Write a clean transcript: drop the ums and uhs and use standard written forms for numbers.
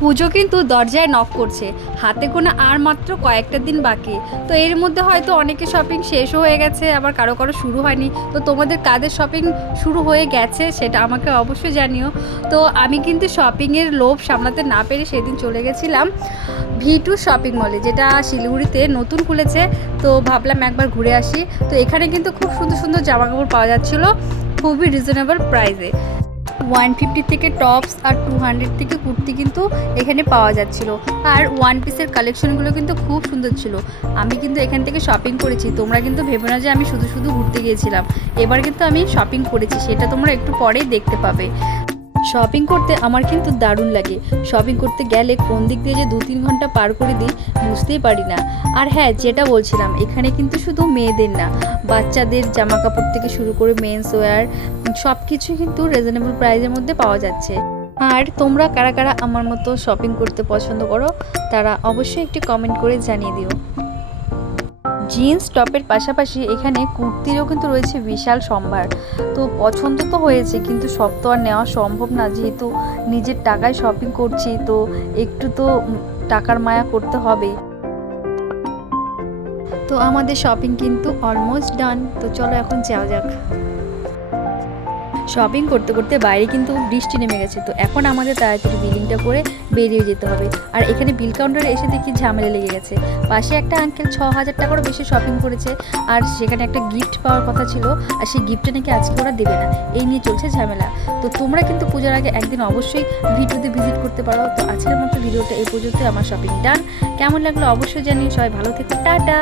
পুজো কিন্তু দরজায় নক করছে, হাতে গোনা আর মাত্র কয়েকটা দিন বাকি। তো এর মধ্যে হয়তো অনেকের শপিং শেষও হয়ে গেছে, আবার কারো কারো শুরু হয়নি। তো তোমাদের কাদের শপিং শুরু হয়ে গেছে সেটা আমাকে অবশ্যই জানিও। তো আমি কিন্তু শপিংয়ের লোভ সামলাতে না পেরে সেদিন চলে গেছিলাম V2 শপিং মলে, যেটা শিলিগুড়িতে নতুন খুলেছে। তো ভাবলাম একবার ঘুরে আসি। তো এখানে কিন্তু খুব সুন্দর সুন্দর জামা কাপড় পাওয়া যাচ্ছিলো খুবই রিজনেবল প্রাইসে। 150 থেকে টপস আর 200 থেকে কুর্তি কিন্তু এখানে পাওয়া যাচ্ছিলো। আর ওয়ান পিসের কালেকশনগুলো কিন্তু খুব সুন্দর ছিল। আমি কিন্তু এখান থেকে শপিং করেছি, তোমরা কিন্তু ভেবো না যে আমি শুধু শুধু ঘুরতে গিয়েছিলাম। এবার কিন্তু আমি শপিং করেছি, সেটা তোমরা একটু পরেই দেখতে পাবে। শপিং করতে আমার কিন্তু দারুণ লাগে। শপিং করতে গেলে কোন দিক দিয়ে যে 2-3 ঘন্টা পার করে দিই বুঝতেই পারি না। আর হ্যাঁ, যেটা বলছিলাম, এখানে কিন্তু শুধু মেয়েদের না, বাচ্চাদের জামা কাপড় থেকে শুরু করে মেন্স ওয়্যার সব কিছু কিন্তু রিজনেবল প্রাইসের মধ্যে পাওয়া যাচ্ছে। আর তোমরা কারা কারা আমার মতো শপিং করতে পছন্দ করো তারা অবশ্যই একটি কমেন্ট করে জানিয়ে দিও। জিন্স টপের পাশাপাশি এখানে কুর্তিরও কিন্তু রয়েছে বিশাল সম্ভার। তো পছন্দ তো হয়েছে, কিন্তু সব তো আর নেওয়া সম্ভব না, যেহেতু নিজের টাকায় শপিং করছি। তো একটু তো টাকার মায়া করতে হবেই। তো আমাদের শপিং কিন্তু অলমোস্ট ডান। তো চলো এখন যাওয়া যাক। শপিং করতে করতে বাইরে কিন্তু বৃষ্টি নেমে গেছে। তো এখন আমাদের তাড়াতাড়ি বিলিংটা করে বেরিয়ে যেতে হবে। আর এখানে বিল কাউন্টারে এসে দেখি ঝামেলা লেগে গেছে। পাশে একটা আঙ্কেল 6,000 টাকারও বেশি শপিং করেছে, আর সেখানে একটা গিফট পাওয়ার কথা ছিল, আর সেই গিফটটা নাকি আজকে ওরা দেবে না। এই নিয়ে চলছে ঝামেলা। তো তোমরা কিন্তু পূজার আগে একদিন অবশ্যই ভিডিওতে ভিজিট করতে পারো। তো আজকের মতো ভিডিওটা এই পর্যন্ত। আমার শপিং ডান। কেমন লাগলো অবশ্যই জানিও। সবাই ভালো থেকো, টাটা।